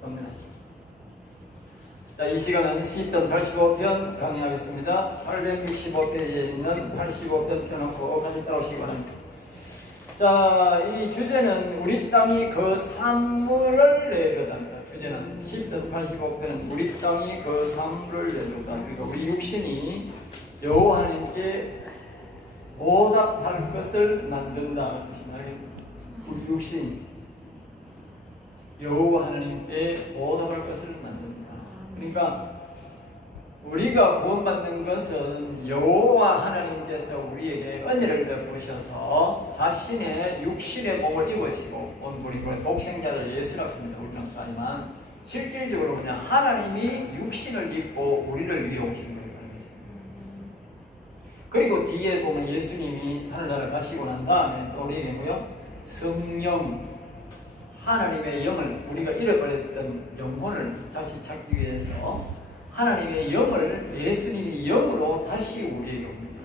겁니다. 자, 이 시간은 시편 85편 강의하겠습니다. 865페이지에 있는 85편 펴놓고 같이 따라오시기 바랍니다. 자, 이 주제는 우리 땅이 그 산물을 내려다입니다. 주제는 시편 85편은 우리 땅이 그 산물을 내려다. 그러니까 우리 육신이 여호와 하나님께 보답할 것을 만든다. 우리 육신이 여호와 하나님께 보답할 것을 만든다. 그러니까 우리가 구원받는 것은 여호와 하나님께서 우리에게 은혜를 베푸셔서 자신의 육신의 몸을 입으시고, 우리 독생자들 예수라고 합니다. 우리는 하지만 실질적으로 그냥 하나님이 육신을 입고 우리를 위해 오신 거예요. 그리고 뒤에 보면 예수님이 하늘나라를 가시고 난 다음에 또 우리에게 뭐요? 성령, 하나님의 영을, 우리가 잃어버렸던 영혼을 다시 찾기 위해서 하나님의 영을 예수님이 영으로 다시 우리에게 옵니다.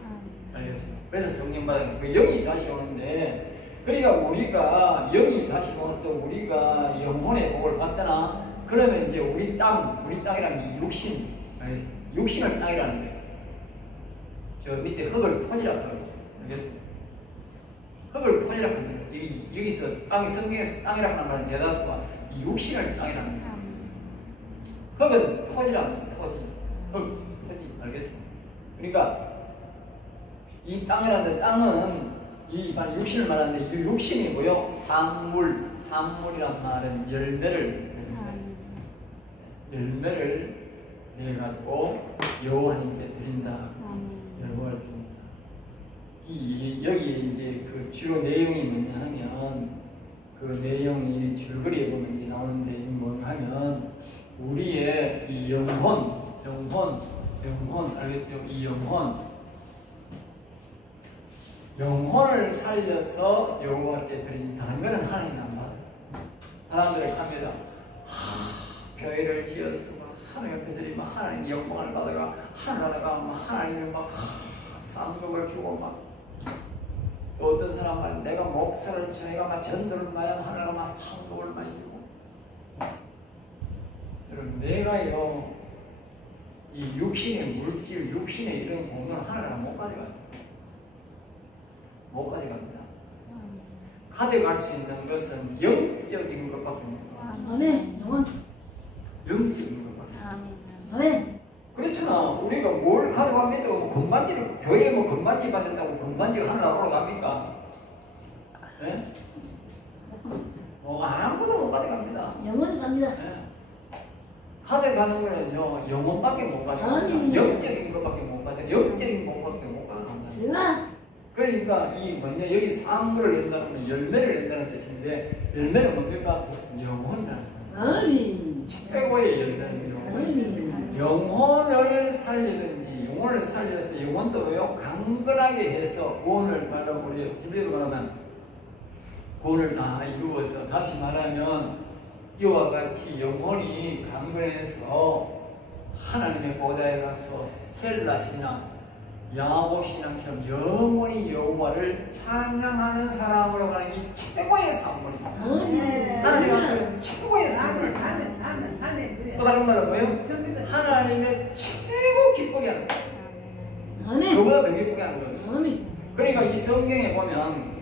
알겠습니다. 그래서 성령 받은 그 영이 다시 오는데, 그러니까 우리가 영이 다시 와서 우리가 영혼의 복을 받잖아. 그러면 이제 우리 땅이라는 육신, 육신을 땅이라는 거예요. 저 밑에 흙을 토지라고 하죠. 알겠습니다. 흙을 토지라고 합니다. 여기서 성경에서 땅이라고 하는 말은 대다수가 이 육신을 땅이라는 거예요. 흙은 토지라는 거예요. 토지. 알겠습니다. 그러니까 이 땅이라는 땅은 이 육신을 말하는데 이 육신이 뭐요? 산물이란 말은 열매를 내가지고 여호와님께 드린다. 열매를 드립니다. 여기 이제 그 주요 내용이 뭐냐 하면, 그 내용이 줄거리에 보면 나오는데 뭐냐 하면, 우리의 이 영혼, 알겠죠? 이 영혼을 살려서 여호와께 드린다. 이거는 하나님이 안 받아요. 사람들을 갑니다. 교회를 지어서 하나님 앞에 드리면 하나님 영광을 받아가 하나님가 하나님을 막 상급을 주고 막, 또 어떤 사람은 내가 목사를 저희가 막 전도를 마야 하나가 막 상급을 많이 주고. 여러분, 내가요 이 육신의 물질, 육신의 이런 공헌을 하나가 못 가져가요. 못 가져갑니다. 가져갈 수 있는 것은 영적인 것밖에 없습니다. 아멘. 영적인 것밖에. 아멘. 그렇잖아. 우리가 뭘 가져갑니까? 금반지를, 교회에 금반지 받는다고 금반지가 하나 올라갑니까? 네? 아무도 못 가져갑니다. 영원히 갑니다. 네. 가져가는 거는요, 영혼밖에 못 가져갑니다. 영적인 것밖에 못 가져갑니다. 영적인 것밖에 못 가져갑니다. 그러니까 여기 산물을 낸다는 열매를 낸다는 뜻인데, 열매는 뭡니까? 영혼이라는 최고의 열매는 영혼을 살리든지, 영혼을 살려서 영혼도요 강건하게 해서 구원을 말하고, 우리 히브리어로 말하면 구원을 다 이루어서, 다시 말하면 이와 같이 영혼이 강건해서 하나님의 보좌에 가서 셀라 신앙, 야곱 신앙처럼 영원히 여호와를 찬양하는 사람으로 가는 이 최고의 산물입니다. 하나님 앞에는 최고의 산물. 또 다른 말은 뭐예요? 하나님의 최고 기쁘게 하는 거예요. 그보다 더 기쁘게 하는 거죠. 그러니까 이 성경에 보면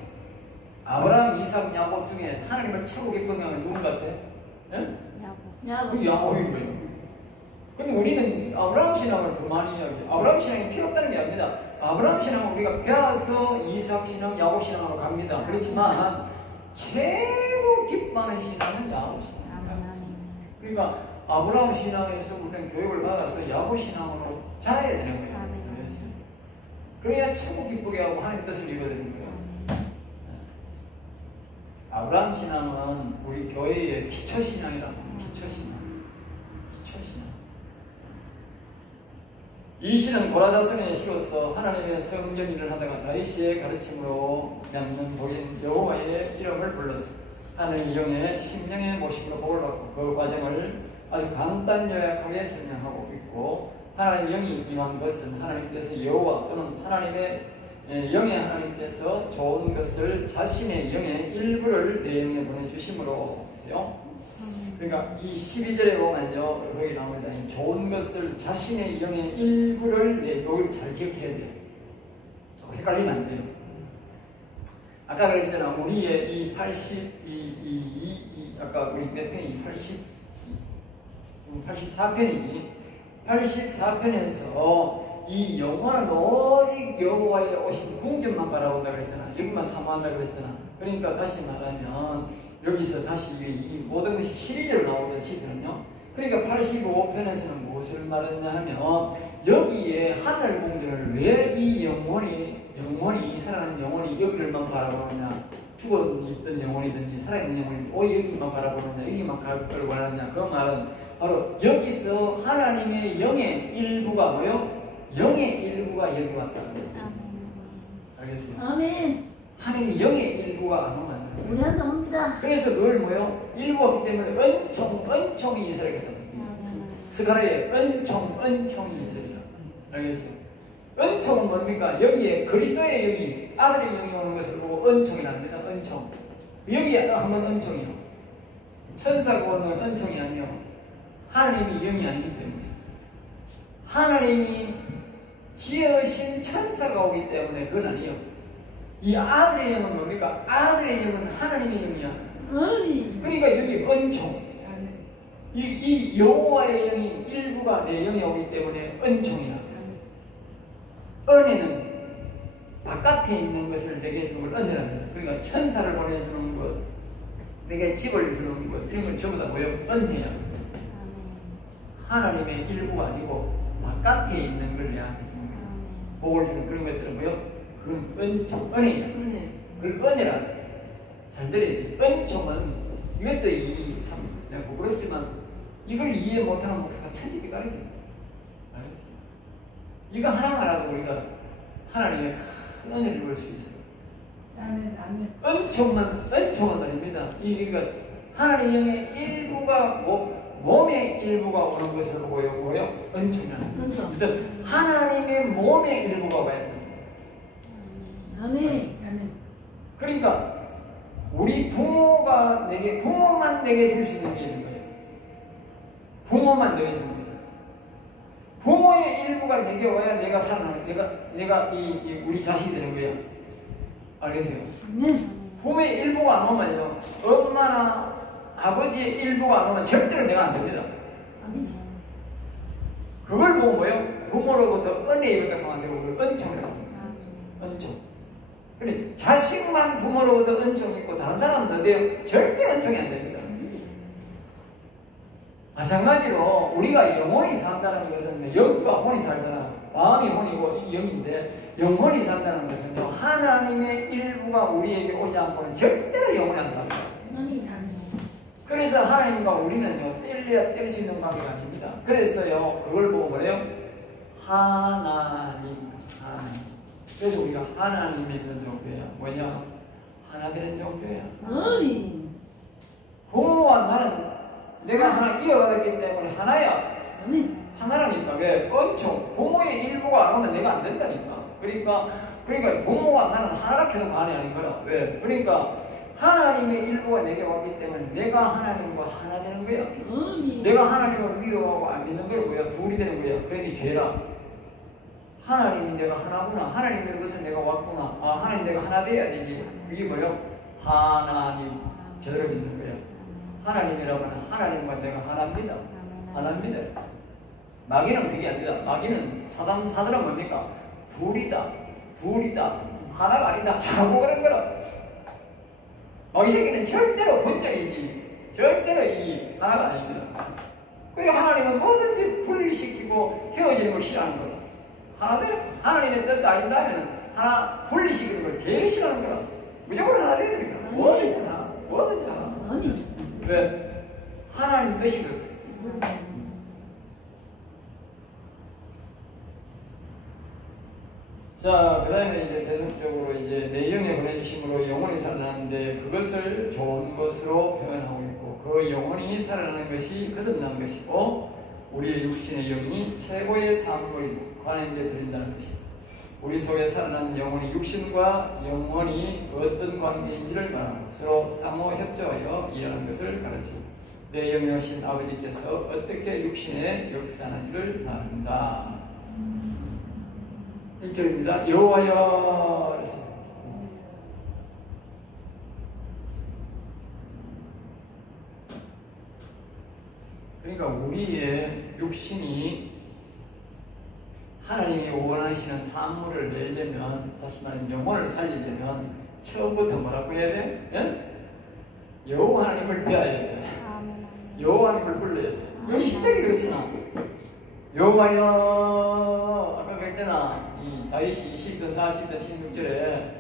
아브라함, 이삭, 야곱 중에 하나님을 최고 기쁘게 하는 누군 같아? 야곱이 뭐예요? 근데 우리는 아브라함 신앙을 더 많이 이야기해요. 아브라함 신앙이 필요 없다는 게 아닙니다. 아브라함 신앙은 우리가 배워서 이삭 신앙, 야곱 신앙으로 갑니다. 그렇지만 최고 기뻐하는 신앙은 야곱 신앙입니다. 그러니까 아브라함 신앙에서 우리는 교육을 받아서 야곱 신앙으로 자라야 되는 거예요. 그래야 최고 기쁘게 하고 하나님 뜻을 이루어지는 거예요. 아브라함 신앙은 우리 교회의 기초 신앙이라고 합니다. 기초 신앙. 이 시는 고라자손의 시로서 하나님의 성전 일을 하다가 다윗의 가르침으로 맺는 복인 여호와의 이름을 불렀어. 하나님의 영의 심령의 모심으로 복을 받고, 그 과정을 아주 간단 요약하게 설명하고 있고, 하나님의 영이 임한 것은 하나님께서 여호와 또는 하나님의 영의 하나님께서 좋은 것을 자신의 영의 일부를 내 영에 보내주심으로 했어요. 그러니까 이 12절에 보면요, 거기 나옵니다. 이 좋은 것을 자신의 영의 일부를 여기를 잘 기억해야 돼요. 헷갈리면 안 돼요. 아까 그랬잖아. 우리의 이 80, 아까 우리 몇 편이 84편이지. 84편에서 이 영혼은 오직 여호와의 오신 궁전만 바라본다 그랬잖아. 여기만 사모한다 그랬잖아. 그러니까 다시 말하면 여기서 다시 이 모든 것이 시리즈로 나오듯이거든요. 그러니까 85편에서는 무엇을 말했냐 하면 여기에 하늘 궁전을 왜 이 영혼이 살아난 영혼이 여기를만 바라보느냐, 죽어있던 영혼이든지 살아있는 영혼이든지 여기만 바라보느냐, 여기만 갈 걸 원하느냐. 그 말은 바로 여기서 하나님의 영의 일부가 뭐요? 영의 일부가 여기 왔다는 거예요. 알겠어요? 아멘. 하나님의 영의 일부가 안 오면 안 돼요. 우리한테 옵니다. 그래서 그걸 뭐요? 일부가 없기 때문에 은총이 이스라엘이다. 스가랴에 은총이 이스라엘이다. 알겠어요? 은총은 뭡니까? 여기에 그리스도의 영이, 아들의 영이 오는 것을 보고 은총이랍니다. 은총. 여기에 하면 은총이요. 천사가 오는 건 은총이 아니요. 하나님이 영이 아니기 때문에. 하나님이 지으신 천사가 오기 때문에 그건 아니에요. 이 아들의 영은 뭡니까? 아들의 영은 하나님의 영이야. 그러니까 여기 은총. 이 여호와의 영이 일부가 내 영에 오기 때문에 은총이야. 은혜는 바깥에 있는 것을 내게 주는 걸 은혜랍니다. 그러니까 천사를 보내주는 것, 내게 집을 주는 것, 이런 건 전부 다 뭐예요? 은혜야. 하나님의 일부가 아니고 바깥에 있는 걸 내한테 주는 거예요. 복을 주는 그런 것들은 뭐예요? 그건 은총, 은혜야. 그걸 은혜라. 잘 들어야 돼. 은총은 이것도 참 내가 부끄럽지만 이걸 이해 못하는 목사가 천지비가리야. 알겠지? 이거 하나만 알아도 우리가 하나님의 큰 은혜를 볼 수 있어요. 아멘, 아멘. 은총은 아닙니다. 이거 하나님 영의 일부가 몸의 일부가 오는 것을 보여 은총이라는 거예요. 일단 하나님의 몸의 일부가 와야 돼요. 아멘. 아멘. 그러니까 우리 부모만 내게 줄 수 있는 게 있는 거예요. 부모만 내게 주는 거예요. 부모의 일부가 내게 와야 내가 살아나는, 내가 우리 자식이 되는 거예요. 알겠어요? 부모의 일부가 안 오면요, 엄마나 아버지의 일부가 안 오면 절대로 내가 안 됩니다. 아니죠. 그걸 보고 뭐예요? 부모로부터 은혜가 강한 되고 은총이라고 합니다. 은총. 그래, 자식만 부모로부터 은총이 있고 다른 사람은 어때요? 절대 은총이 안 됩니다. 마찬가지로 우리가 영혼이 산다는 것은 영과 혼이 살잖아. 마음이 혼이고 이 영인데 영혼이 산다는 것은 하나님의 일부가 우리에게 오지 않고는 절대로 영혼이 안 삽니다. 그래서 하나님과 우리는요, 뗄래야 뗄 수 있는 관계가 아닙니다. 그래서요, 그걸 보고 뭐래요? 하나님. 그래서 우리가 하나님 믿는 종교야. 뭐냐? 하나 되는 종교야. 부모와 나는 내가 하나 이어받았기 때문에 하나야. 하나라니까. 왜? 엄청 부모의 일부가 안 오면 내가 안 된다니까. 그러니까 부모와 나는 하나라 해도 반이 아닌 거라. 왜? 그러니까 하나님의 일부가 내게 왔기 때문에 내가 하나님과 하나 되는 거야. 내가 하나님을 미워하고 안 믿는 건 뭐야? 둘이 되는 거야. 그러니 죄라. 하나님이 내가 하나구나. 하나님으로부터 내가 왔구나. 하나님 내가 하나 돼야 되지. 그게 뭐예요? 하나님. 저를 믿는 거야. 하나님이라고 하는 하나님과 내가 하나입니다. 하나입니다. 마귀는 그게 아니다. 마귀는 사단은 뭡니까? 둘이다. 하나가 아니다. 자꾸 그런 거라. 마귀 새끼는 절대로 분열이지. 절대로 이 하나가 아닙니다. 그러니까 하나님은 뭐든지 분리시키고 헤어지는 걸 싫어하는 거라. 하나님의 뜻이 아닌다면 하나 분리시키는 걸 제일 싫어하는 거라. 무조건 하나 돼야 되니까. 뭐든지 하나. 왜? 하나님 뜻이거든. 자, 그 다음에 이제 계속적으로 이제 내 영에 보내주심으로 영혼이 살아나는데 그것을 좋은 것으로 표현하고 있고, 그 영혼이 살아나는 것이 거듭난 것이고, 우리의 육신의 영이 최고의 산물이 하나님께 드린다는 것이다. 우리 속에 살아난 영혼이 육신과 영혼이 어떤 관계인지를 말하고 서로 상호 협조하여 일하는 것을 가르치고, 내 영영신 아버지께서 어떻게 육신에 역사하는지를 말한다. 1절입니다. 여호와여. 그러니까 우리의 육신이 하나님이 원하시는 산물을 내려면, 다시 말하면 영혼을 살리려면 처음부터 뭐라고 해야 돼? 예? 여호와 하나님을 배워야 돼. 여호와 하나님을 불러야 돼. 이거 신명이 그렇잖아. 여호와여. 아까 그랬잖아. 이 다윗이 20편 40편 16절에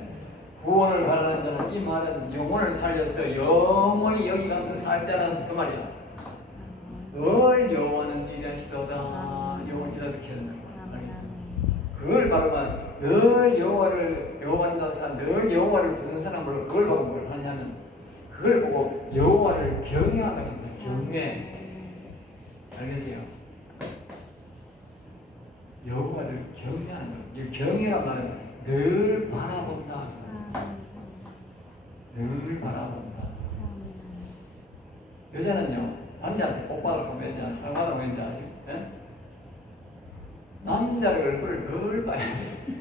구원을 바라는 자는, 이 말은 영혼을 살려서 영원히 여기 가서 살자는 그 말이야. 늘 여호와는 위대하시도다. 영원히 이렇게 된다고. 그걸 바로만 늘 여호와는 가서 늘 여호와를 부르는 사람으로 그걸 보고 뭘 하냐면, 그걸 보고 여호와를 경외하다고 합니다. 경외. 알겠어요? 여호와를 경외하는 거. 이 경외란 말은 늘 바라본다. 늘 바라본다. 여자는요, 남자한테 복받을 거면 왠지, 상받을 거면 왠지 아니? 예? 남자의 얼굴을 늘 봐야 돼.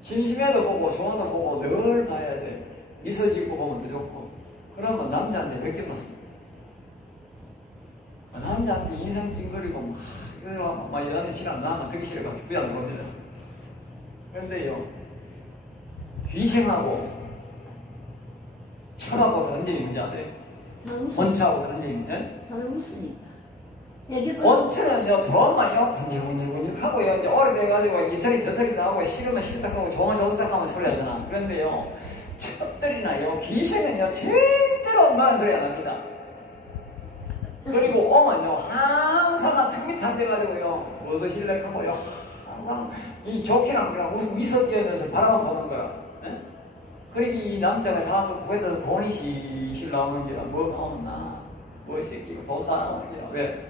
심심해도 보고 좋아도 보고 늘 봐야 돼. 미소 짓고 보면 더 좋고. 그러면 남자한테 몇 개 맞습니다. 남자한테 인상 찡그리고 막 여자는 싫어 나면 되게 싫어가지고 그냥 들어옵니다. 그런데요, 귀생하고 철하고 다른 점이 뭔지 아세요? 본처하고 다른 점이 잘 웃으니까. 본처는요, 들어오면요 군질군질군질하고요, 이제 오래돼가지고 이소리 저소리도 하고 싫으면 싫다 하고 좋으면 좋다 하면 소리 하잖아. 그런데요, 첩들이나요, 귀생은요 절대로 엄마는 소리 안 합니다. 그리고 오면요, 항상 턱 밑에 앉아가지고요, 얻으실래 하고요, 항상 이 좋게나 그냥 무슨 미소 띄어면서 바라만 보는 거야. 에? 그리고 이 남자가 자꾸 거기서 돈이 실실 나오는 게라, 뭐 나오나, 뭐 새끼고 돈 다 나오는 게라. 왜?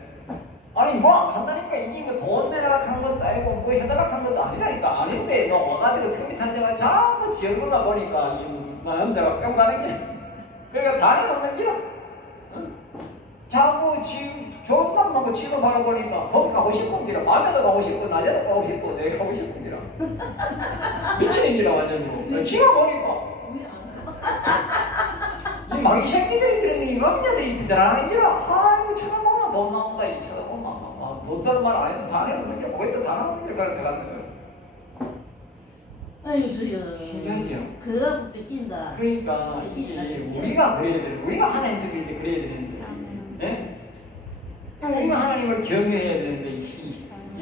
아니, 뭐 안 간다니까. 이게 뭐 돈 내라 한 것도 아니고, 뭐 해달라 한 것도 아니라니까. 아닌데, 너 와가지고 턱 밑에 앉아가 자꾸 지 얼굴만 보니까, 이 남자가 뿅 가는 게. 그러니까 다리 놓는 기라. 자꾸 지 좋은 맘하고 지금 바라보니까 거기 가고 싶은 기라. 밤에도 가고 싶고 낮에도 가고 싶고 내가 가고 싶은 기라. 미치는 기라 완전히. 지가 보니까 이 마귀 새끼들이 들었니, 이 남자들이 대단하는 기라. 아이고 쳐다보면 돈 나온다. 이 쳐다보면 돈 따는 말 안 해도 다 내놓는 게 뭐겠다. 다 나오는 게 그렇게 가는 거야. 아이고 소리야. 신기하지요? 그래갖고 뺏긴다. 그러니까 이게 우리가 그래야 돼. 우리가 하나님 속일 때 그래야 되는데. 예? 우리가 하나님을 경외해야 되는데, 이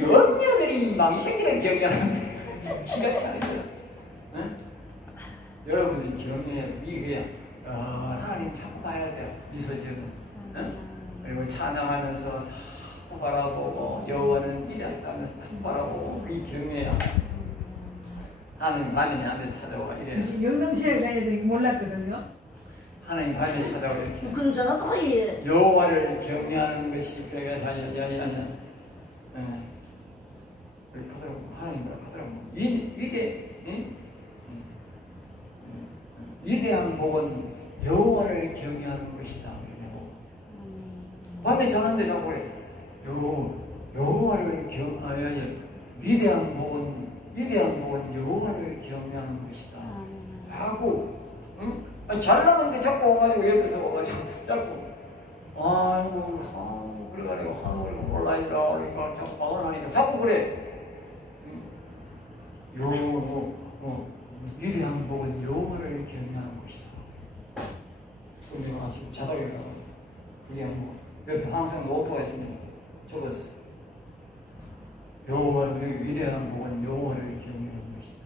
염려들이 막 이 새끼를 경외하는 기가 차는 거야. 예? 여러분들이 경외해야 돼. 이게 하나님 자꾸 봐야 돼요. 미소 지으면서. 예? 그리고 찬양하면서 자꾸 바라보고, 여호와는 위대하시다면서 자꾸 바라보고, 이 경외야. 하나님 밤에 나한테 찾아와 이래. 영남시에 가야 되는 몰랐거든요. 하나님 밤에 찾아와 이렇게. 그럼 제가 거의 여호와를 경외하는 것이 그가 아니야. 우리 하더라고. 하나님이라 하더라고. 위대한 복은 여호와를 경외하는 것이다. 밤에 자는데 자꾸 그래. 여호와를 위대한 복은 여호와를 경외하는 것이다. 하고, 응? 아니, 잘 나가는데 자꾸 와가지고 옆에서 와가지고 자꾸 그래가지고 한국을 몰라이라 그러니까 자꾸 말을 하니까 자꾸 그래. 위대한 복은 여호와를 경외하는 것이다. 그럼 내가 지금 자다가 그게 뭐 옆에 항상 노트가 있으면 적었어. 위대한 복은 여호와를 경외하는 것이다.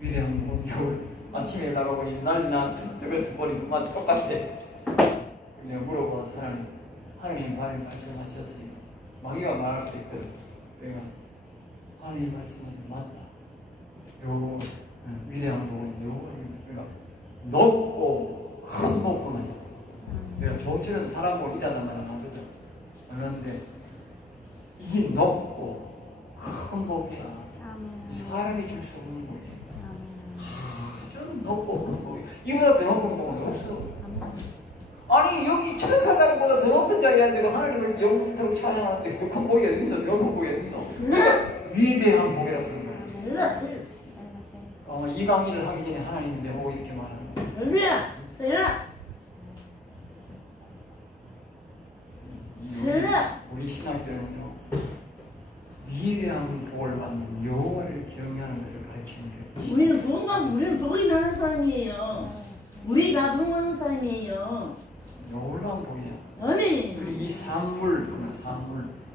위대한 복은 여호와를. 아침에 자가보니 난리 났어. 저기서 보니까 똑같아. 내가 물어봐서 하나님 밤에 말씀하셨으니 마귀가 말할 수도 있거든. 그러니까 하나님 말씀하신 맞다. 위대한 복은 여호와를, 그러니까 높고 큰 복은 내가 조치는 사람 복 이다는 말은 안 하거든. 그런데 이 높고 큰 복이야. 이 사람이 줄 수 없는 복이야. 높고 큰 복이, 이보다 더 높은 복은 없어. 아니 여기 천사장보다 더 높은 자리에 앉고 하나님을 영토록 찬양하는데 더 큰 복이 어딨노? 더 큰 복이 어딨노? 그러니까 위대한 복이라고 하는 거예요. 이 강의를 하기 전에 하나님 내 보고 이렇게 말합니다. 우리 신학교는요 위대한 복을 받는 여호와를 경외하는 것을 가르치는 거예요. 우리는 복이 많은 사람이에요. 우리가 복 많은 사람이에요. 놀라운 복이야. 아멘. 그리고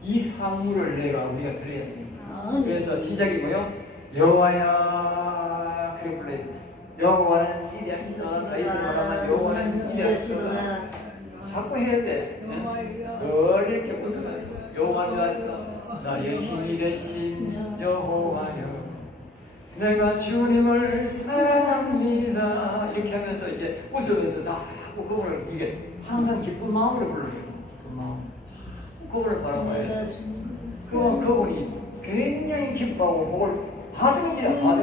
이 산물을 내가 우리가 드려야 됩니다. 그래서 시작이 뭐요? 여호와야 그래 불러야 됩니다. 여호와는 위대하시다. 다윗이 말하면 여호와는 위대하시다. 자꾸 해야 돼. 늘 이렇게 웃으면서 여호와는 나의 힘이 되신 여호와여 내가 주님을 사랑합니다. 이렇게 하면서 이제 웃으면서 자꾸 그분을 이게 항상 기쁜 마음으로 불러요. 기쁜 마음. 그분을 바라봐야 돼. 그러면 그분이 굉장히 기뻐하고 복을 받으니까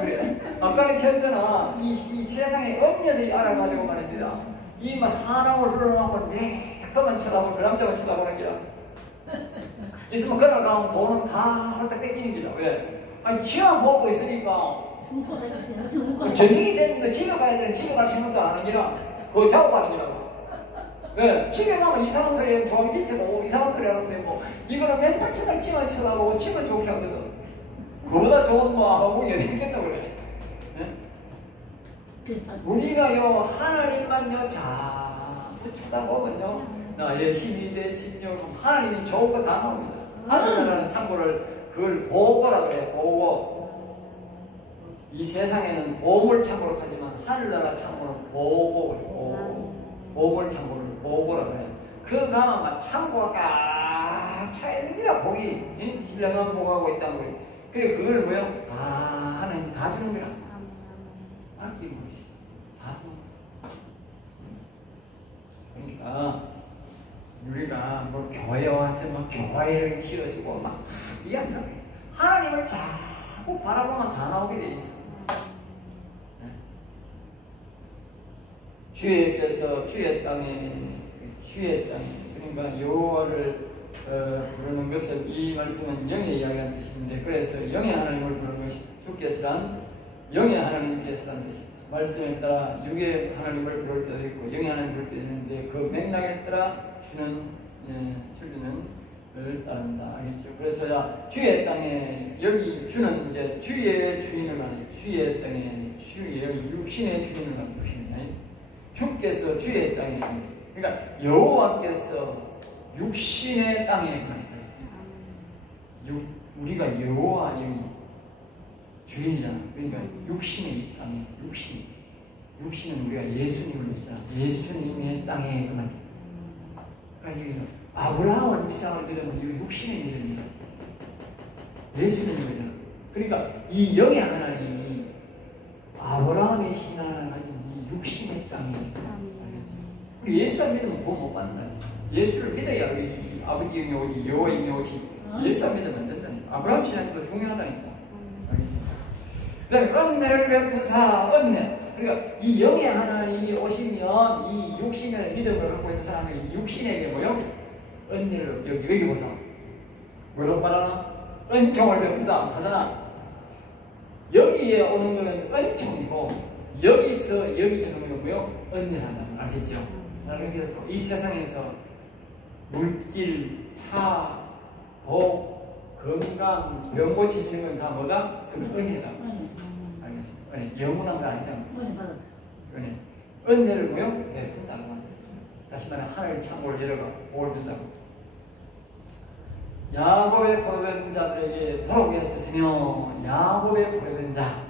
그래. 아까 이렇게 했잖아. 이 세상의 엄녀들이 알아가지고 말입니다. 이 막 사람을 흘러나오고 매까만 쳐다보고 그 남자만 쳐다보는 기라. 있으면 그날 가면 돈은 다 헐떡 뺏기는 기라. 왜? 아니 지만 보고 있으니까 저녁이 되는데 집에 가야 되는 집에 갈 생각도 안 하는 기라. 그거 자고 가는 기라. 왜? 집에 가면 이상한 소리에 좋은 빛쳐도 이상한 소리 하는데 뭐 이거는 맨날 쳐다보고 치만 쳐다보고 치면 좋게 하거든. 그보다 좋은 뭐 아무게 되겠나 그래. 우리가요 하나님만요 자꾸 쳐다보면요 나의 힘이 되신 여러분 하나님이 좋은 거 다 나옵니다. 하늘나라는 참고를 그걸 보고라 그래요. 보고. 이 세상에는 보물 참고를 하지만 하늘나라 참고는 보고 보물 참고를 보고라 그래요. 그 가면 막 참고가 꽉 차있는 기라 복이 신령한 복하고 있다는 거예요. 그래 그걸 뭐요? 하나님이 다 주는 거라. 알기 그러니까 우리가 뭐 교회 와서 뭐 교회를 지어주고 막 이게 아니라 하나님을 자꾸 바라보면 다 나오게 돼 있어. 주께서 주의 땅에 그러니까 여호와를 부르는 것은 이 말씀은 영의 이야기라는 뜻인데 그래서 영의 하나님을 부르는 것이 주께서란 영의 하나님께서란 뜻입니다. 말씀에 따라 육의 하나님을 부를 때도 있고 영의 하나님을 부를 때도 있는데 그 맥락에 따라 주는 따른다. 알겠죠? 그래서 주의 땅에 여기 주는 이제 주의 주인을 말해요. 주의 땅에 주의 육신의 주인을 말해요. 주께서 주의 땅에 그러니까 여호와께서 육신의 땅에 우리가 여호와 여기 주인이잖아. 그러니까 육신의 땅에 육신은 우리가 예수님을 믿잖아. 예수님의 땅에 그 말이야. 그러니까 아브라함을 믿사을 믿으면 이 육신의 믿음이다. 예수님을 믿잖아. 그러니까 이 영의 하나님이 아브라함의 신앙을 가진 이 육신의 땅에 우리 예수를 믿으면 구원 못 받는다. 예수를 믿어야 우리 아버지 영이 오지 여호와 영이 오지 예수를 믿으면 안 된다니까. 아브라함 신앙이 더 중요하다니까. 그 다음에 은혜를 베푸사 은혜. 그러니까 이 영의 하나님이 오시면 이 육신의 믿음을 갖고 있는 사람이 육신에게 뭐요? 은혜를 여기 보사. 뭐라고 말하나? 은총을 베푸사 하잖아. 여기에 오는 거는 은총이고 여기서 여기 주는 건 뭐요? 은혜한다. 알겠죠? 그래서 이 세상에서 물질, 차, 복, 건강, 병고치 있는 건 다 뭐다? 그건 은혜다. 알겠습니다. 은혜. 영원한 거 아니다. 은혜. 은혜를 뭐요? 베푼다고 합니다. 다시 말해 하늘 창고를 열어가 복을 준다고. 야곱의 포로된 자들에게 돌아오게 하셨으며 야곱의 포로된 자.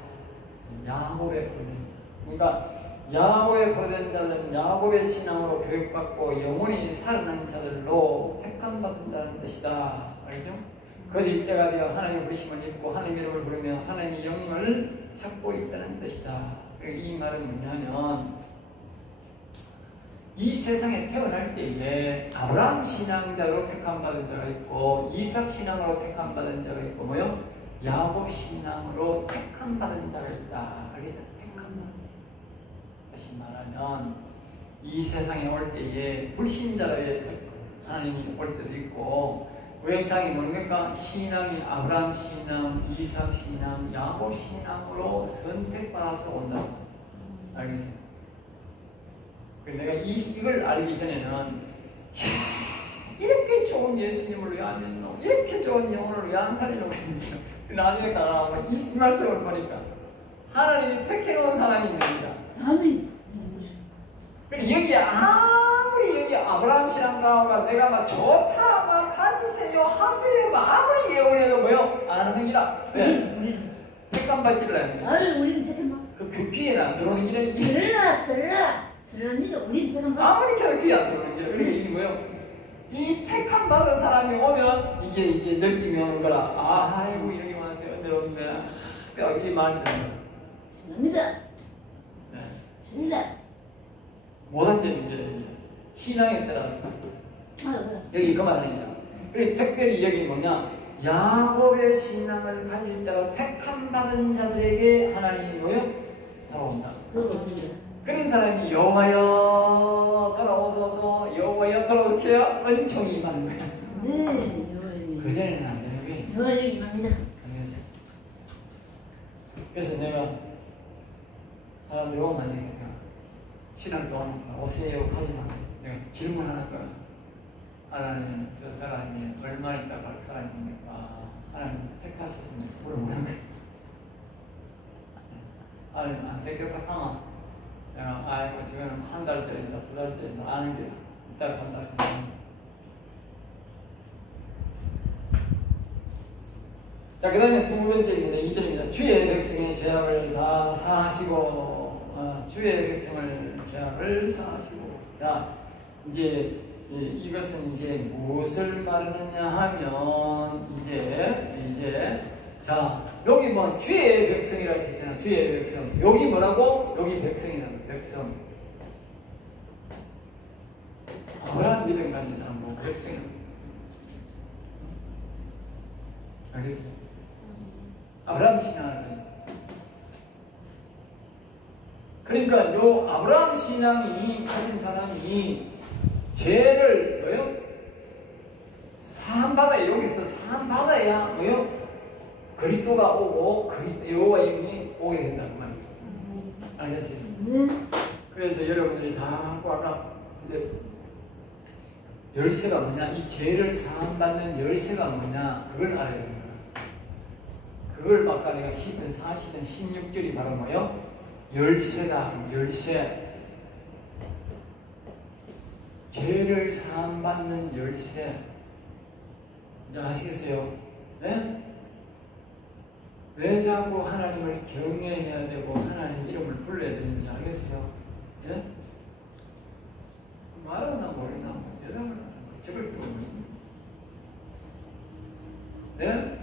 그러니까 야곱의 포로된 자들은 야곱의 신앙으로 교육받고 영원히 살아난 자들로 택함받은 자는 뜻이다. 알겠죠? 그들이 때가 되어 하나님의 부르심을 입고 하나님 이름을 부르며 하나님의 영을 찾고 있다는 뜻이다. 이 말은 뭐냐면 이 세상에 태어날 때에 아브라함 신앙자로 택함받은 자가 있고 이삭 신앙으로 택함받은 자가 있고 뭐요? 야곱 신앙으로 택함받은 자가 있다. 알겠죠? 택함받은. 다시 말하면 이 세상에 올 때에 불신자의 하나님이 올 때도 있고 외상이 뭡니까? 신앙이 아브라함 신앙, 이삭 신앙, 야곱 신앙으로 선택받아서 온다. 알겠어요? 내가 이걸 알기 전에는 이렇게 좋은 예수님을 왜 안 했노? 이렇게 좋은 영혼을 왜 안 살리노? 나중에 가라 이 말씀을 보니까 하나님이 택해놓은 사람입니다. 아멘. 여기 아무리 여기 아브라함 신앙가가 내가 막 좋다 막 가지세요 하세요 막 아무리 예언해도 뭐요? 안 하는 기라. 왜? 택감 받지를 않는데. 아유, 우리는 잠깐만. 그 귀에는 안 들어오는 기라. 들으랍니다. 우리는 잠깐만. 아무리 켜도 귀에 안 들어오는 기라. 그러니까 이게 뭐요? 이 택함 받은 사람이 오면 이게 느낌이 오는 거라. 아이고 여기 와서 은혜 없네. 이 말이 되는 죄송합니다. 네. 죄송합니다. 못한 점이 이제 신앙에 따라서 그래. 여기 그 말이냐. 그리고 특별히 여기 뭐냐. 야곱의 신앙을 가질 자가 택함 받은 자들에게 하나님이 뭐요? 돌아온다. 그런 사람이 여호와여 돌아오소서 여호와여 돌아오게요 은총이 임하는 거야. 네. 그전에는 안 되는 거예요. 여호와여 임합니다. 그래서 내가 사람들이 오면 되니까 신앙도 오세요 하지만 내가 질문하는 거야. 하나님 저 사람이 얼마 있다 갈 사람입니까? 하나님 택하셨으면 물어보는 거야. 하나님 안 택했다 하면 내가 아이고 지금 한 달짜리다 두 달짜리다 아는 게 이따가 간다 생각합니다. 자, 그 다음에 두 번째입니다. 2절입니다. 주의 백성의 죄악을 다 사하시고, 주의 백성을 죄악을 사하시고. 자, 이제, 이것은 이제 무엇을 말하느냐 하면, 자, 여기 뭐, 주의 백성이라고 했잖아. 주의 백성. 여기 뭐라고? 여기 백성이라고. 백성. 아브라함 믿음 가진 사람 보고 백성이라고. 알겠습니다. 아브라함 신앙을 그러니까 요 아브라함 신앙이 가진 사람이 죄를 뭐요? 사함받아야 여기서 사함받아야 뭐요? 그리스도가 오고 여호와의 영이 오게 된다는 말이에요. 알겠어요? 그래서 여러분들이 자꾸 아까 열쇠가 뭐냐? 이 죄를 사함받는 열쇠가 뭐냐? 그걸 알아야 됩니다. 그걸 아까 내가 시편 40편 16절이 바로 뭐요? 열쇠다. 열쇠. 죄를 사함받는 열쇠. 이제 아시겠어요? 네? 왜 자꾸 하나님을 경외해야 되고 하나님 이름을 불러야 되는지 알겠어요? 예? 말은 나 모르나 대답을 안 하고 저걸 또 네?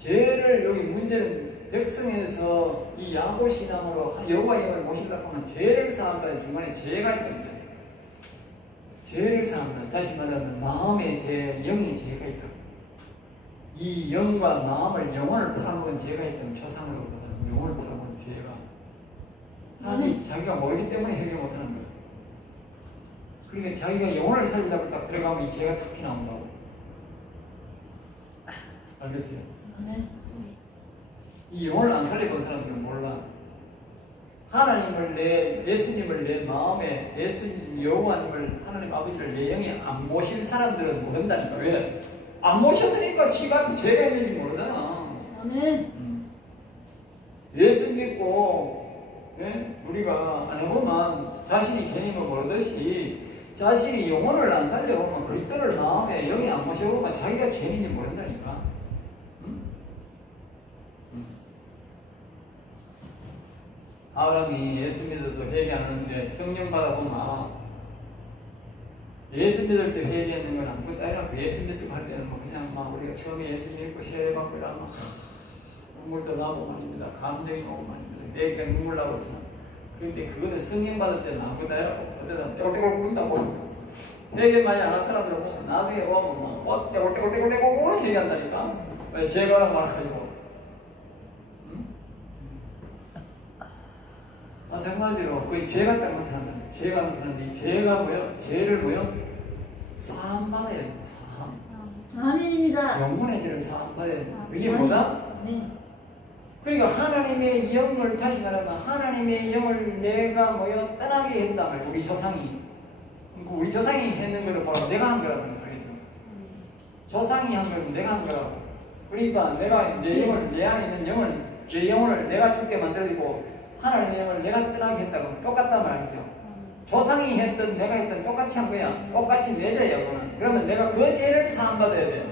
죄를 여기 문제는 백성에서 이 야곱 신앙으로 여호와의 영을 모시려고 하면 죄를 사한다는 중간에 죄가 있다는 거죠. 죄를 사한다. 다시 말하면 마음의 죄, 영의 죄가 있다. 이 영과 마음을 영혼을 팔아먹은 죄가 있다면 초상으로부터는 영혼을 팔아먹은 죄가 하나님 자기가 모르기 때문에 해결 못하는 거예요. 그러니까 자기가 영혼을 살리려고 딱 들어가면 이 죄가 탁 튀어나온다고. 알겠어요? 이 영혼을 안 살려본 사람들은 몰라. 하나님을 예수님을 내 마음에 예수님 여호와님을 하나님 아버지를 내 영에 안 모실 사람들은 모른다니까. 왜? 안 모셨으니까 지가 죄가 있는지 모르잖아. 예수 믿고 우리가 안 해보면 자신이 죄인 걸 모르듯이 자신이 영혼을 안 살려보면 그리스도를 마음에 영에 안 모셔보면 자기가 죄인인지 모른다니까. 아브라함이 예수 믿어도 회개 안 하는데 성령 받아보면 예수 믿을 때 회개하는 건 아무것도 아니라 예수 믿고 할 때는 뭐 그냥 막 우리가 처음에 예수 믿고 세례받고 이러면 눈물도 나고 말입니다. 감정이 나고 말입니다. 내가 눈물 나고 그렇지만 그런데 그거는 성령 받을 때는 아무것도 아니라 어떤 사람 떼굴떼굴 굴다고 회개 많이 안 한 사람들은 보면 나중에 오면 막 떼굴떼굴 회개한다니까. 왜 제가 말해가지고 마찬가지로 그 죄가 딱 나타난다. 죄가 나타나는데 이 죄가 뭐요? 죄를 뭐요? 사함받아야 돼요. 사함. 아멘입니다. 영혼의 죄를 사함받아야 돼요. 이게 뭐다? 네. 그러니까 하나님의 영을 다시 말하면 하나님의 영을 내가 뭐요? 떠나게 했다 말이야. 우리 조상이. 우리 조상이 했는 거를 보라고 내가 한 거라는 거예요. 조상이 한 거는 내가 한 거라고. 그러니까 내가 내 영을, 내 안에 있는 영을, 내 영혼을 내가 죽게 만들어주고 하나님의 영을 내가 떠나게 했다고 똑같단 말이죠. 조상이 했든 내가 했든 똑같이 한 거야. 똑같이 내 죄야, 그거는. 그러면 내가 그 죄를 사함받아야 돼요.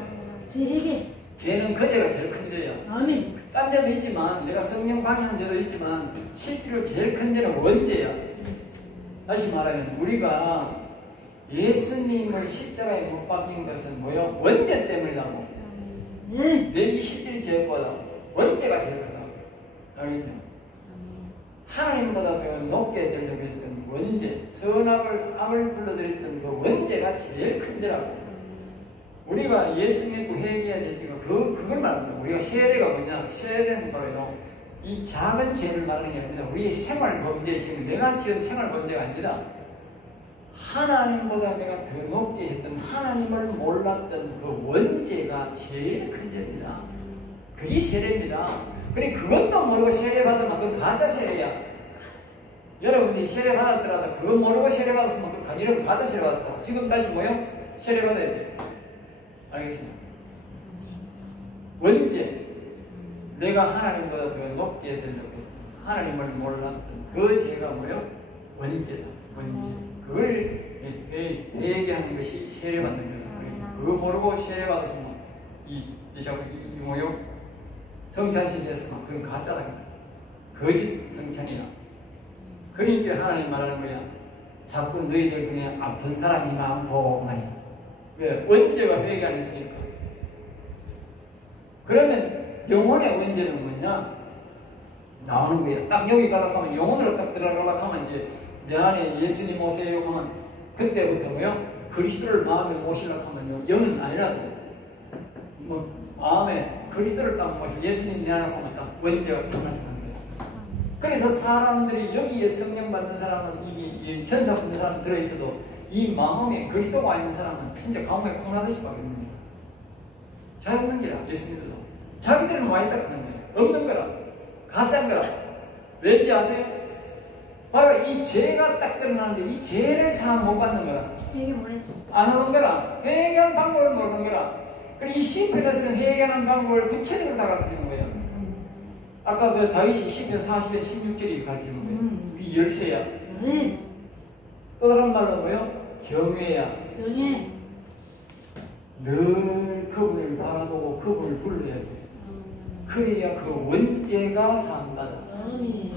죄에게. 죄는 그 죄가 제일 큰 죄야. 아멘. 딴 죄도 있지만, 내가 성령 방해한 죄도 있지만, 실제로 제일 큰 죄는 원죄야. 다시 말하면, 우리가 예수님을 십자가에 못 박힌 것은 뭐요? 원죄 때문이라고. 네. 내 이 실질 죄보다 원죄가 제일 크다. 알겠죠? 하나님보다 더 높게 되려고 했던 원죄, 악을 불러들였던 그 원죄가 제일 큰 죄라고. 우리가 예수 믿고 회개해야 되지만 그걸 말합니다. 우리가 세례가 뭐냐? 세례는 바로 이 작은 죄를 말하는 게 아니라 우리의 생활 범죄, 지금 내가 지은 생활 범죄가 아니라 하나님보다 내가 더 높게 했던 하나님을 몰랐던 그 원죄가 제일 큰 죄입니다. 그게 세례입니다. 그래 그것도 모르고 세례 받으면 그건 가짜 세례야. 여러분이 세례 받았더라도 그거 모르고 세례 받았으면 그건 이런 가짜 세례 받았다고. 지금 다시 뭐요? 세례 받아야 돼요. 알겠습니까? 원죄. 내가 하나님보다 더 높게 되려고 하나님을 몰랐던 그 죄가 뭐요? 원죄다. 원죄. 그걸 얘기하는 것이 세례받는 거예요. 그거 모르고 세례받았으면 뭐요? 성찬식이 됐으면 그건 가짜다. 거짓 성찬이야. 그러니까 하나님 말하는 거야. 자꾸 너희들 중에 아픈 사람이 많고 말이야. 왜? 원죄가 회개 안 했으니까. 그러면 영혼의 원죄는 뭐냐? 나오는 거야. 딱 여기 가려고 하면 영혼으로 딱 들어가려고 하면 이제 내 안에 예수님 오세요 하면 그때부터 뭐요? 그리스도를 마음에 모시려고 하면요. 영은 아니라고. 뭐 마음에 그리스도를 딱 모시고 예수님 내 안에 하면 딱 원죄가 딱 나타나는 거야. 그래서 사람들이 여기에 성령 받는 사람은 이 천사 받는 사람 들어있어도 이 마음에 그리스도가 와 있는 사람은 진짜 가뭄에 콩나듯이 박있는 거야. 잘 없는 게라 예수님도 자기들은 와 있다 하는 거야. 없는 거라. 가짜인 거라. 왠지 아세요? 바로 이 죄가 딱 드러나는데 이 죄를 사함 못 받는 거라. 회개 못했어. 안 오는 거라. 회개하는 방법을 모르는 거라. 그리고 이 시편에서는 회개하는 방법을 구체적으로 다 가르치는 거예요. 아까 그 다윗이 시편 40편 16절이 가르치는 거예요. 이 열쇠야. 또 다른 말로 뭐요? 경외야. 경외. 늘 그분을 바라보고 그분을 불러야 돼. 그래야 그 원죄가 사함받아.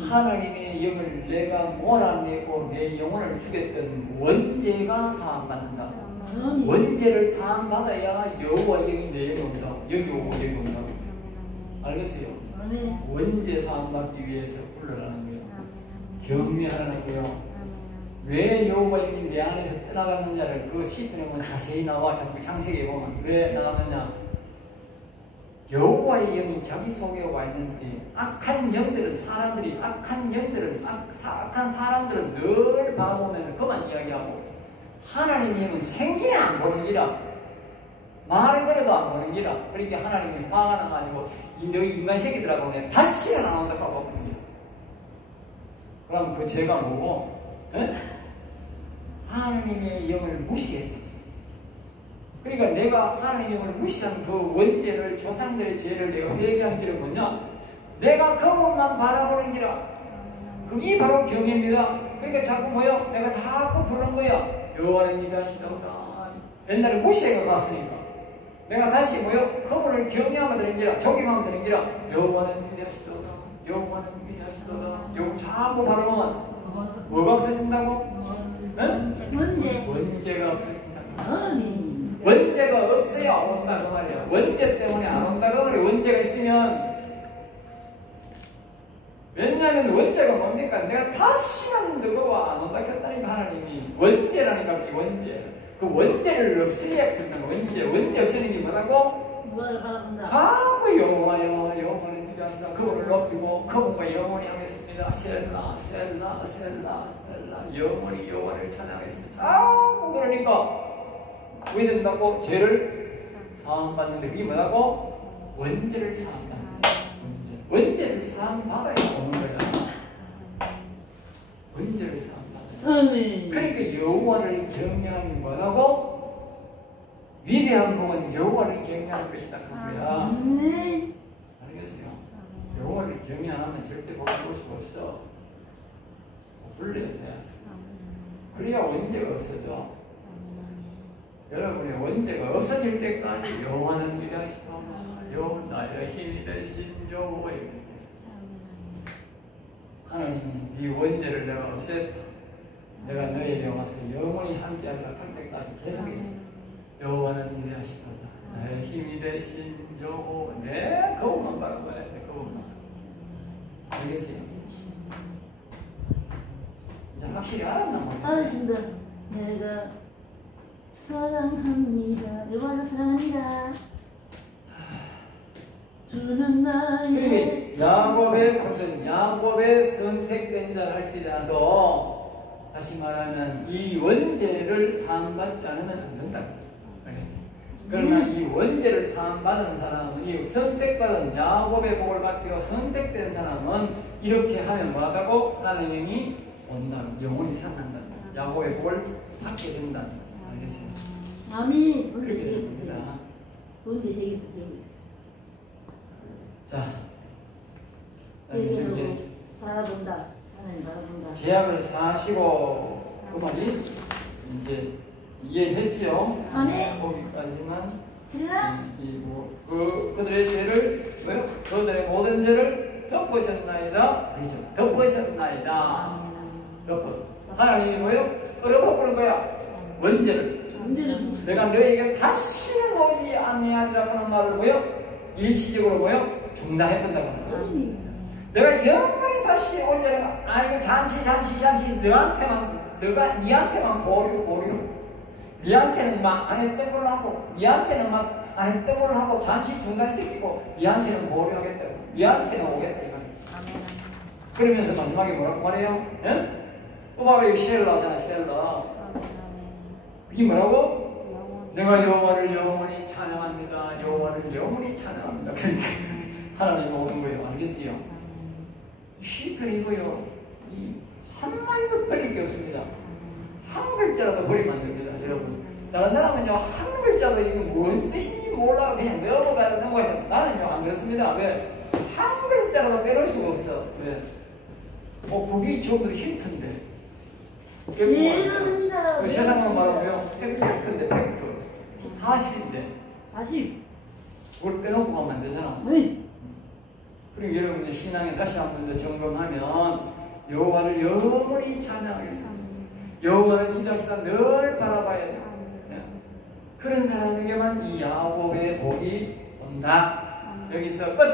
하나님의 영을 내가 몰아내고 내 영혼을 죽였던 원죄가 사함받는다. 원죄를 사함받아야 여호와 영이 내 영에 온다. 여기 오고 여기 온다. 알겠어요? 원죄 사함받기 위해서 불러라는 거예요. 경외하라는 거예요. 왜 여호와 영이 내 안에서 떠나갔느냐를 그 시편에 보면 자세히 나와. 자꾸 창세기에 보면 왜 나가느냐. 여호와의 영이 자기 속에 와 있는데 악한 영들은 악한 사람들은 늘 바라보면서 그만 이야기하고 하나님의 영은 생기는 안 보는 기라. 말을 걸어도 안 보는 기라. 그러니까 하나님이 화가 나가지고 너희 인간 새끼들하고 내가 다시는 안 온다고 하고 그런 거야. 그럼 그 죄가 뭐고? 에? 하나님의 영을 무시했어. 그러니까 내가 하나님의 영을 무시한 그 원죄를, 조상들의 죄를 내가 회개하는 길은 뭐냐? 내가 그것만 바라보는 기라. 그게 바로 경외입니다. 그러니까 자꾸 뭐요? 내가 자꾸 부른 거야. 여호와는 위대하시도다. 옛날에 무시해가 갔으니까 내가 다시 뭐요? 그분을 경외하면 되는 기라. 존경하면 되는 기라. 여호와는 위대하시도다. 여호와는 위대하시도다. 요거 자꾸 바라보면 뭐가 없어진다고? 원죄가 없어진다. 원죄가 없어야 온다 그 말이야. 원죄 때문에 안 온다 그 말이야. 원죄가 있으면. 왜냐하면 원죄가 뭡니까? 내가 다시는 너가 안 온다 했다니까 하나님이. 원죄라니까. 이 원죄. 그 원죄를 없애야 된다. 원죄 없애는 게 뭐라고? 누가를 바라본다. 자꾸 여호와여 영원히 위대하시다. 그분을 높이고 그분과 영원히 하겠습니다. 셀라 셀라 셀라 셀라 영원히 여호와를 찬양하겠습니다. 자꾸 그러니까 왜 된다고? 죄를 사함받는데 그게 뭐라고? 원죄를 사함받는다. 원죄를 사함받아야 오는 거야. 원죄를 사함받아야. 그러니까 여호와를 경외하는 뭐라고? 위대한 복은 여호와를 경외하는 것이다. 그거야. 알겠어요? 여호와를 경외 안 하면 절대 복을 볼 수가 없어. 불러야 돼. 그래야 원죄가 없어져. 여러분의 원죄가 없어질 때까지 여호와는 위대하시다. 여호와 나의 힘이 되신 여호와의 하나님이 네 원죄를 내가 없앴다. 내가 너에게 와서 영원히 함께하리라 할 때까지 계속해. 여호와는 위대하시다. 나의 힘이 되신 여호와. 내 그것만 바라봐야 돼. 그것만. 알겠어요? 이제 확실히 알았나 말이야. 알았습니다. 내가 사랑합니다. 여호와를 사랑합니다. 주는 나의 야곱의 선택된 자 할지라도 다시 말하면 이 원죄를 사함받지 않으면 안 된다. 알겠어요? 그러나 이 원죄를 사함받은 사람은 이 선택받은 야곱의 복을 받기로 선택된 사람은 이렇게 하면 뭐하다고? 하나님이 온다. 영원히 살아난다. 야곱의 복을 받게 된다. 알겠어요? 아멘. 그렇게 됩니다. 본디 세계 자, 세계로 바라본다. 하나님 바라본다. 제약을 사시고 그 말이 이제 이해했지요. 아멘. 거기까지만 신랑. 그들의 죄를 뭐요? 그들의 모든 죄를 덮으셨나이다. 그렇죠. 덮으셨나이다. 덮어. 하나님이 뭐요? 덮어버린 거야. 원죄를. 내가 너에게 다시는 오지 아니하리라 하는 말을 뭐요? 일시적으로 뭐요? 중단해본다고 하는 거야. 내가 영원히 다시 오려면 아이고 잠시 니한테만 보류 니한테는 막 안 했던 걸로 하고 니한테는 막 안 했던 걸로 하고 잠시 중단시키고 니한테는 보류하겠다고 니한테는 오겠다 이거야. 그러면서 마지막에 뭐라고 말해요? 예? 또 바로 이 셀라잖아. 셀라. 이게 뭐라고? 내가 여호와를 영원히 찬양합니다. 여호와를 영원히 찬양합니다. 그러니까 하나님이 오는 거예요. 알겠어요? 시편이고요. 이 한마디도 버릴 게 없습니다. 한 글자라도 버리면 안 됩니다. 여러분. 다른 사람은요, 한 글자도 이게 뭔 뜻인지 몰라. 그냥 넘어가요. 나는요, 안 그렇습니다. 왜? 한 글자라도 빼놓을 수가 없어. 왜? 그게 저보다 힌트인데. 그렇습니다. 세상으로 말하면 팩트인데, 팩트. 사실인데. 사실. 그걸 빼놓고 가면 안 되잖아. 그리고 여러분의 신앙에 다시 한 번 더 점검하면 여호와를 영원히 찬양하겠습니다. 여호와는 위대하시다 늘 바라봐야 돼요. 그런 사람에게만 이 야곱의 복이 온다. 여기서 끝.